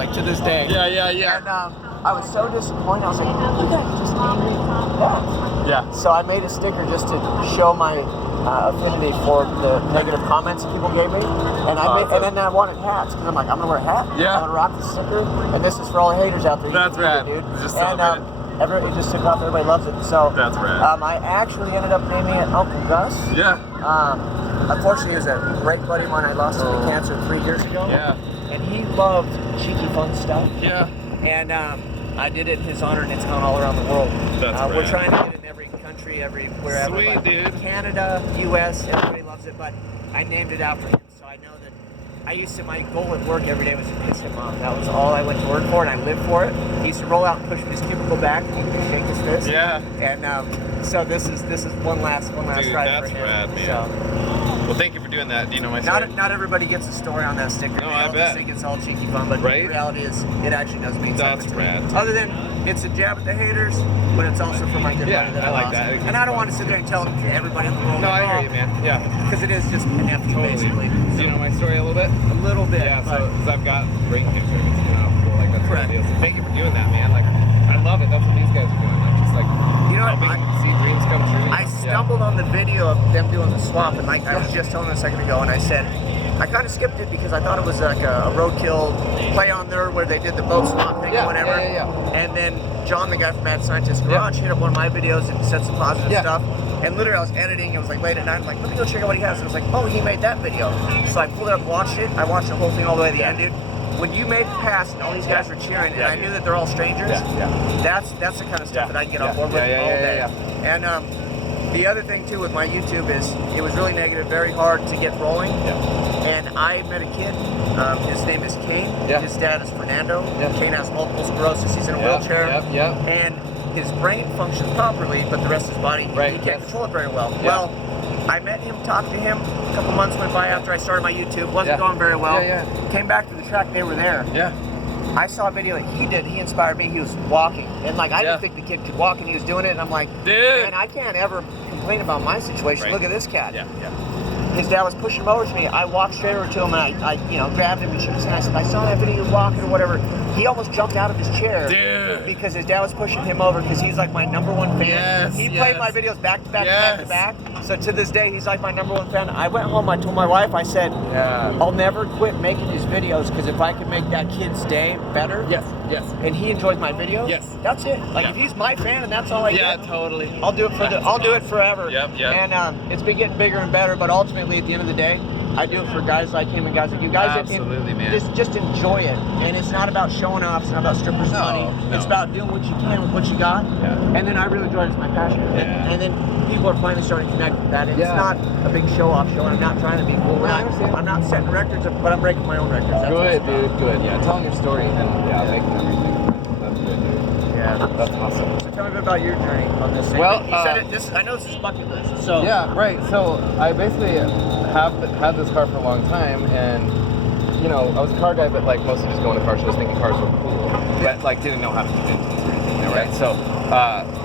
like to this day. Yeah. And I was so disappointed. I was like, you guys just angry that. Yeah. So I made a sticker just to show my affinity for the negative comments people gave me, and and then I wanted hats because I'm like, I'm gonna wear a hat. Yeah. I'm gonna rock the sticker, and this is for all the haters out there. That's rad, dude. Just and it just took off. Everybody loves it. So that's rad. I actually ended up naming it Uncle Gus. Yeah. Unfortunately, he was a great buddy of mine. I lost him to cancer 3 years ago. Yeah. And he loved cheeky, fun stuff. Yeah. And I did it in his honor, and it's gone all around the world. That's we're trying to get it in every country, everywhere. Sweet, dude. Canada, U.S., everybody loves it, but I named it after him, so I know that my goal at work every day was to piss him off. That was all I went to work for, and I lived for it. He used to roll out and push his cubicle back, and he could shake his fist. Yeah. And so this is one last Dude, ride for that's him. rad, man. So, well, thank you for doing that. Do you know my story? not everybody gets a story on that sticker. No, They I all bet. just think it's all cheeky fun, but Right? the reality is it actually does mean That's something to me. rad. Other than it's a jab at the haters, but it's also for my good buddy that I like lost. that. And I don't want to sit there and tell everybody in the world. No, I hear you, man. Yeah. Because it is just an empty, basically. Do you know my story a little bit? A little bit. Yeah, but because I've got brain cancer. Like that's Correct. the deal. So thank you for doing that, man. Like, I love it. That's what these guys are doing. Like, just like you know what? helping see dreams come true. I stumbled on the video of them doing the swap, and like I was just telling them a second ago, and I said, I kind of skipped it because I thought it was like a roadkill play on there where they did the boat swap thing or whatever. And then John, the guy from Mad Scientist Garage, hit up one of my videos and said some positive stuff. And literally I was editing, it was like late at night, I'm like, let me go check out what he has. And it was like, oh, he made that video. So I pulled it up, watched it. I watched the whole thing all the way to the end, dude. When you made it past and all these guys were cheering, and I knew that they're all strangers, that's the kind of stuff that I can get on board with all day. And the other thing too with my YouTube is it was really negative, very hard to get rolling. And I met a kid, his name is Kane, his dad is Fernando. Kane has multiple sclerosis, he's in a wheelchair. And his brain functions properly, but the rest of his body, he can't control it very well. Well, I met him, talked to him, a couple months went by after I started my YouTube, wasn't going very well. Came back to the track, they were there. I saw a video that he did, he inspired me, he was walking. And like, I didn't think the kid could walk and he was doing it, and I'm like, dude, man, I can't ever complain about my situation. Look at this cat. His dad was pushing him over to me. I walked straight over to him and I grabbed him and shook his hand. I said, I saw that video, you were walking or whatever. He almost jumped out of his chair because his dad was pushing him over because he's like my #1 fan. He played my videos back to back to back to back. So to this day, he's like my #1 fan. I went home, I told my wife, I said, I'll never quit making these videos because if I can make that kid's day better, and he enjoys my videos, that's it. Like if he's my fan and that's all I get, totally. I'll do it for I'll do it forever. And it's been getting bigger and better, but ultimately at the end of the day, I do it for guys like him and guys like you. Guys Absolutely, man. Just enjoy it. And it's not about showing off, it's not about strippers' money. It's about doing what you can with what you got. And then I really enjoy it, it's my passion. And then people are finally starting to connect with that. It's not a big show-off show, and I'm not trying to be cool. I'm not setting records, but I'm breaking my own records. That's good, dude, good. Yeah, telling your story and making everything. That's good, dude. Yeah. That's awesome. So tell me a bit about your journey on this thing. Well, you said I know this is bucket list, so. Yeah, right. So I basically have had this car for a long time, and you know, I was a car guy, but like mostly just going to car shows, thinking cars were cool, but like didn't know how to do engines or anything, right? So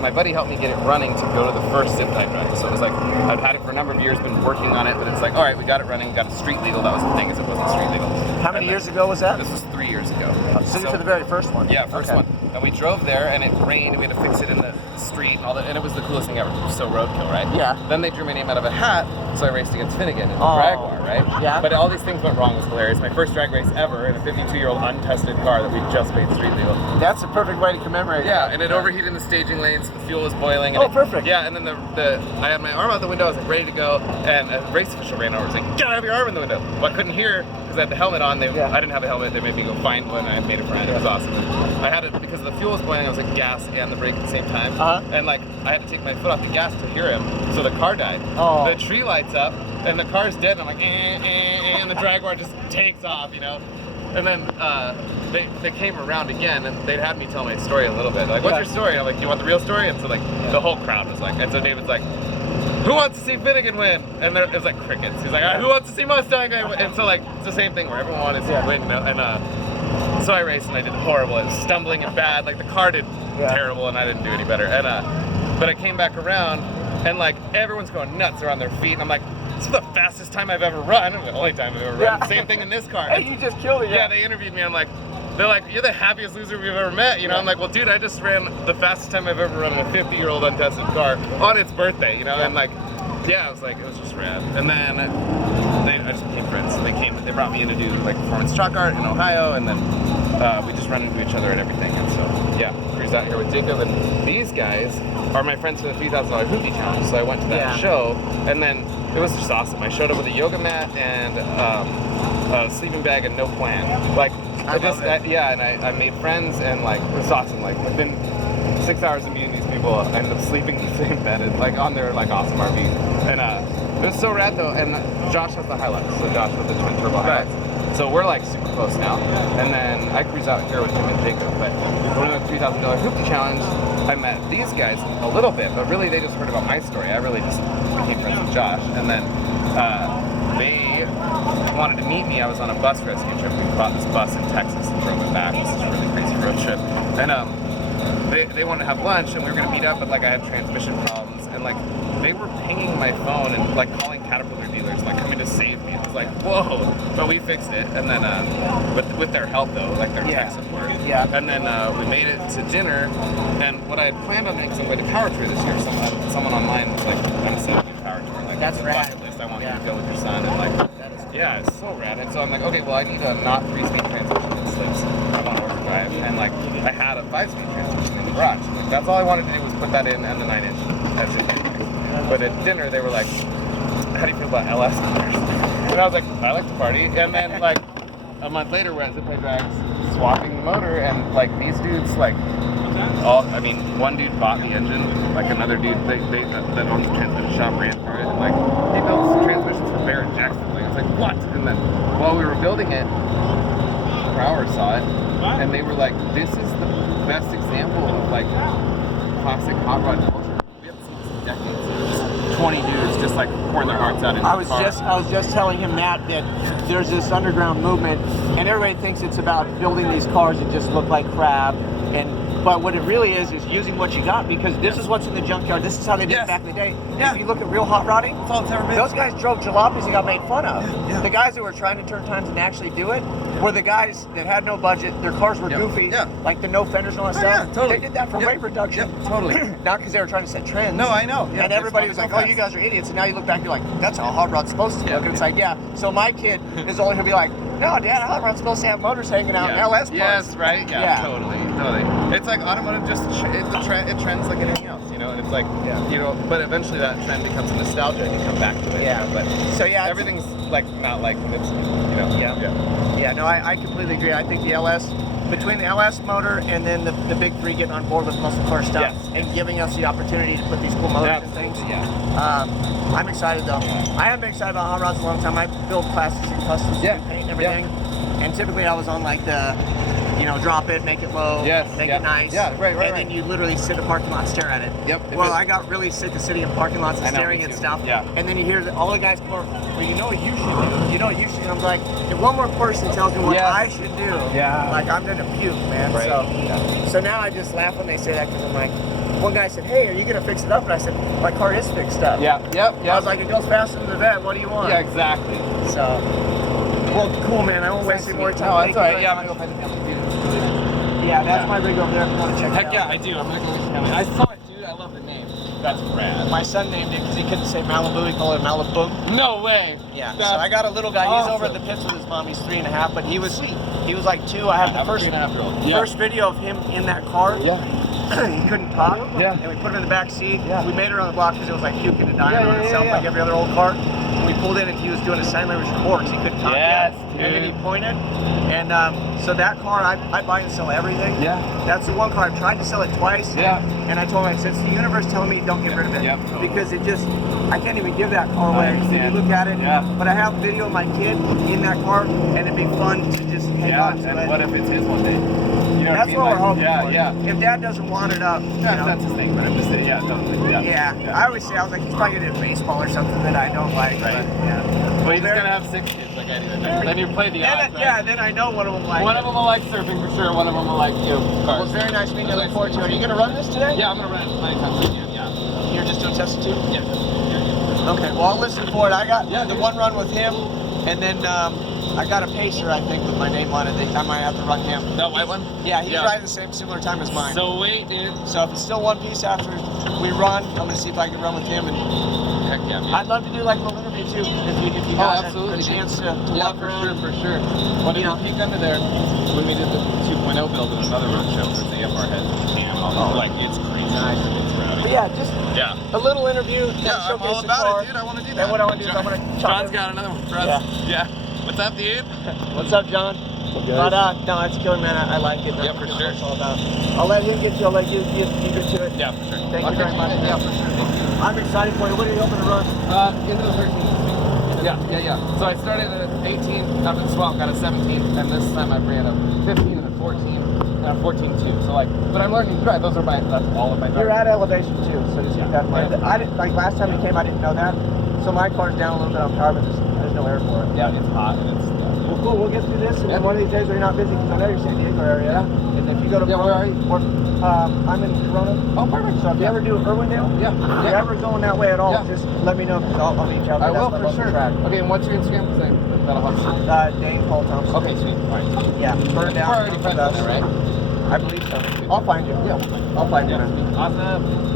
my buddy helped me get it running to go to the first zip tie drive. So it was like I've had it for a number of years, been working on it, but it's like, all right, we got it running, got it street legal. That was the thing, is it wasn't street legal. How many years ago was that? This was 3 years ago. So to the very first one. Yeah, first one. And we drove there, and it rained, and we had to fix it in the street and all that, and it was the coolest thing ever. It was so roadkill, right? Yeah. Then they drew my name out of a hat, so I raced against Finnegan in the Jaguar, right? Yeah. But all these things went wrong. It was hilarious. My first drag race ever in a 52-year-old untested car that we just made street legal. That's a perfect way to commemorate. Yeah, and it overheated in the staging lanes. The fuel was boiling. And perfect. Yeah, and then I had my arm out the window. I was like ready to go, and a race official ran over and was like, "Get out of your arm in the window." Well, I couldn't hear because I had the helmet on. I didn't have a helmet. They made me go find one. I made it for it. It was awesome. I had it because the fuel was boiling. I was like gas and the brake at the same time, and like I had to take my foot off the gas to hear him. So the car died. The tree lights up, and the car's dead. And I'm like, and the Jaguar just takes off, you know. And then they came around again, and they'd had me tell my story a little bit. Like, what's your story? I'm like, you want the real story? And so like the whole crowd was like, and so David's like, who wants to see Finnegan win? And it was like crickets. He's like, all right, who wants to see Mustang win? And so like it's the same thing where everyone wanted to win, you know. And so I raced and I did horrible. It was stumbling and bad. Like the car did terrible, and I didn't do any better. And but I came back around, and like everyone's going nuts. They're on their feet, and I'm like, this is the fastest time I've ever run. The only time I've ever run. Same thing in this car. Hey, you just killed it. Yeah, they interviewed me. I'm like, they're like, you're the happiest loser we've ever met. You know, I'm like, well, dude, I just ran the fastest time I've ever run in a 50-year-old untested car on its birthday. You know, and like, yeah, it was just rad. And then I just became friends. So they brought me in to do like performance truck art in Ohio, and then we just run into each other and everything. And so yeah, Drew's out here with Jacob, and these guys are my friends for the $3,000 Hoopty Challenge. So I went to that show, and then it was just awesome. I showed up with a yoga mat and a sleeping bag and no plan. Like, and I made friends, and like it was awesome. Like within 6 hours of meeting these people, I ended up sleeping in the same bed, and, like on their like awesome RV. And it was so rad though. And Josh has the highlights. So Josh has the twin turbo highlights. So we're like super close now. And then I cruise out here with him and Jacob. But when we went to the $3,000 Hoopty Challenge, I met these guys a little bit, but really they just heard about my story. I really just became friends with Josh. And then they wanted to meet me. I was on a bus rescue trip. We bought this bus in Texas and drove it back. This is a really crazy road trip. And they wanted to have lunch, and we were gonna meet up, but like I had transmission problems, and like they were pinging my phone and like calling Caterpillar dealers, like coming to save me. It was like, whoa! But we fixed it, and then with their help though, like their tech support. Yeah. And then we made it to dinner, and what I had planned on doing, because I'm going to Power Tour this year. Someone online was like, I'm sending you Power Tour. Like that's rad. Bucket list. I want you to go with your son, and like. Yeah, it's so rad. And so I'm like, okay, well, I need a not 3-speed transmission that slips. I'm on overdrive. And like, I had a 5-speed transmission in the garage. Like, that's all I wanted to do was put that in and the 9-inch. That should be nice. But at dinner, they were like, how do you feel about LS cars? And I was like, I like to party. And then like, a month later, we're at Zip Play Drags swapping the motor. And like, these dudes, like, one dude bought the engine. Like, another dude that owns the transmission shop ran through it. And like, he built some transmissions for Barrett Jackson. Like, what? And then while we were building it, Brower saw it, and they were like, this is the best example of like classic hot rod culture. We haven't seen this in decades. Just 20 dudes just like pouring their hearts out into the car. I was just telling him that there's this underground movement, and everybody thinks it's about building these cars that just look like crap, but what it really is using what you got, because this is what's in the junkyard. This is how they did it back in the day. If you look at real hot rodding, those guys drove jalopies and got made fun of. The guys that were trying to turn times and actually do it were the guys that had no budget. Their cars were goofy, like the no fenders and all that stuff. Totally. They did that for weight reduction. Totally. Not because they were trying to set trends. No, I know. And everybody was like, oh, you guys are idiots. And now you look back and you're like, that's how a hot rod's supposed to look. And it's like, so my kid is only going to be like, no, Dad, a hot rod's supposed to have motors hanging out in LS parts. Yes, right? Yeah, totally. It's like automotive just, it trends like anything else, you know? And it's like, you know, but eventually that trend becomes a nostalgia and you come back to it. You know? But so everything's like not like when it's, you know. Yeah, no, I completely agree. I think the LS, between the LS motor and then the big three getting on board with muscle car stuff and giving us the opportunity to put these cool motors and things. I'm excited though. I haven't been excited about hot rods in a long time. I build plastics and customs and paint and everything. And typically I was on like the, you know, drop it, make it low, make it nice. And then you literally sit in a parking lot and stare at it. Well, I got really sick of sitting in parking lots and staring at stuff. And then you hear all the guys go, well, you know what you should do. You know what you should do. I'm like, if one more person tells me what I should do, like I'm gonna puke, man. So now I just laugh when they say that, because I'm like, one guy said, hey, are you gonna fix it up? And I said, my car is fixed up. I was like, it goes faster than the vet. What do you want? Yeah, exactly. So, well, cool, man. I won't waste any more time. No, that's all right. Yeah, I'm gonna go find the family dude. Yeah, that's my rig over there if you want to check it out. Heck yeah, I do. I'm gonna go with the family. I saw it, dude. I love the name. That's rad. My son named it because he couldn't say Malibu. He called it Malibu. No way. Yeah. So I got a little guy. He's over at the pits with his mom. He's 3.5, but he was like 2. I had the first video of him in that car. He couldn't talk. And we put him in the back seat. We made it around the block because it was like puking and dying on itself like every other old car. And we pulled in and he was doing a sign language report because he couldn't talk yet. And then he pointed. And so that car, I buy and sell everything. That's the one car. I've tried to sell it twice. And I told him, I said, it's the universe telling me don't get rid of it. Because it just, I can't even give that car away. If you look at it. But I have a video of my kid in that car, and it'd be fun to just hang on to it. And what if it's his one day? You know that's what we're hoping for. If Dad doesn't want it up, that's his thing. But I'm just saying, totally. I always say, I was like, he's probably gonna do baseball or something that I don't like. But, well, he's gonna have 6 kids like I do. Then you play the odds, right? Yeah, then I know one of them like. One of them will like surfing for sure. One of them will like cars. Well, it's very nice meeting you. I look forward to it. Are you gonna run this today? Yeah, I'm gonna run it anytime soon. You're just doing testing too? Yeah. Okay, well, I'll listen for it. I got the one run with him, and then I got a pacer, I think, with my name on it. I might have to run him. That white one? Yeah, he's riding the similar time as mine. So wait, dude. So if it's still one piece after we run, I'm gonna see if I can run with him. And heck yeah, man. I'd love to do like a little interview too, if you got a chance to walk around. for sure. When you peek under there, when we did the 2.0 build at another road show, there's the FR head cam and all that. Like it's crazy. Nice. But yeah, just a little interview. Yeah, I'm all about it, dude. I want to do that. And what I want to do is I want to John's got another one for us. Yeah. What's up, dude? What's up, John? But no, it's killer, man. I like it. Yeah, for sure. It's all about. I'll let him get you. I'll let you get to it. Yeah, for sure. Thank you very much. Yeah, for sure. I'm excited for you. What are you hoping to run? Into the 13th. Yeah. So I started at 18, after the swap got a 17, and this time I ran a 15 and a 14, and a 14 too. So like, but I'm learning to drive. That's all of my driving. You're at elevation too, so just keep that in mind. I didn't, like last time you came, I didn't know that. So my car's down a little bit on power, but there's no air for it. Yeah, it's hot and it's. Well, cool. We'll get through this, and then one of these days when you're not busy, because I know you're San Diego area. Yeah. And if you go to where are you? I'm in Corona. Oh, perfect. So if you ever do Irwindale, if you're ever going that way at all, just let me know, because I'll meet you out there. I will for sure. Okay, and what's your Instagram? That'll help. Dane Thompson. Okay, sweet. All right. Yeah, burn down. We're already friends on there, right? I believe so. I'll find you. Yeah, I'll find you, man. Awesome.